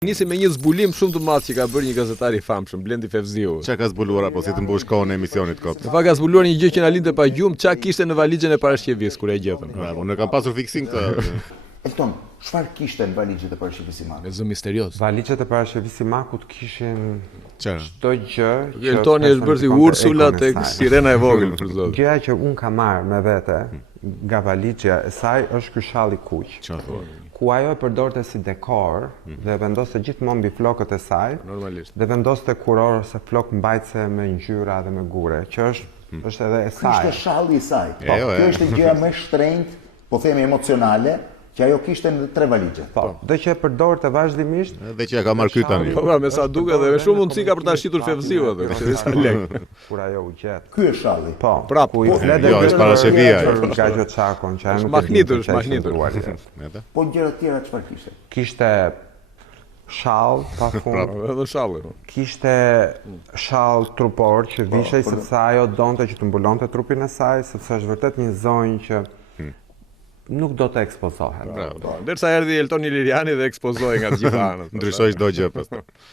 Nisi me një zbulim shumë të madh që ka bërë një gazetar i famshëm, Blendi Fevziu. Çka ka zbuluar apo si të mbush kohën e emisionit kot? Në fakt ka zbuluar një gjë që na linte pa gjumë, çka kishte në valixhen e parashkjevis kur e gjetën. Unë kam pasur fiksim këtë. Elton, çfarë kishte në valixhet e parashkjevis Simakut? Me zë misterios. Valixhet e parashkjevis Simakut kishin Çfarë? çdo gjë. Eltoni është bërë si Ursula tek sirena e vogël për zotin. Gjëja që un kam marrë me vete nga valixha e saj është ky shall i kuq. Çfarë thua? Ku ajo e përdorte si dekor dhe vendoste gjithmonë mbi flokët e saj. Normalisht. Dhe vendoste kuror ose flok mbajtëse me ngjyra dhe me gure, që është edhe e Ky saj. ishte shalli i saj. Jo, Kjo është gjëja më shtrenjtë, po themi emocionale, që ajo kishte në 3 valixhe. Po, dhe që e përdorte vazhdimisht. Dhe që ja ka marrë ky tani. Po me sa duket dhe me shumë mundësi ka për ta shitur Fevziu atë, kështu sa lek. Kur ajo u gjet. Ky është shalli. Po, Prap, ku i flete jo, është parashevia. Nga gjë çakon, që ajo nuk Mahnitur, është mahnitur. Po gjëra të tjera çfarë kishte? Kishte shall pafund. Edhe shalli. Kishte shall trupor që vishej sepse ajo donte që të mbulonte trupin e saj, sepse është vërtet një zonjë që nuk do të ekspozohet. Derisa erdhi Eltoni Liriani dhe ekspozoi nga të gjitha anët. Ndryshoi çdo gjë pastaj.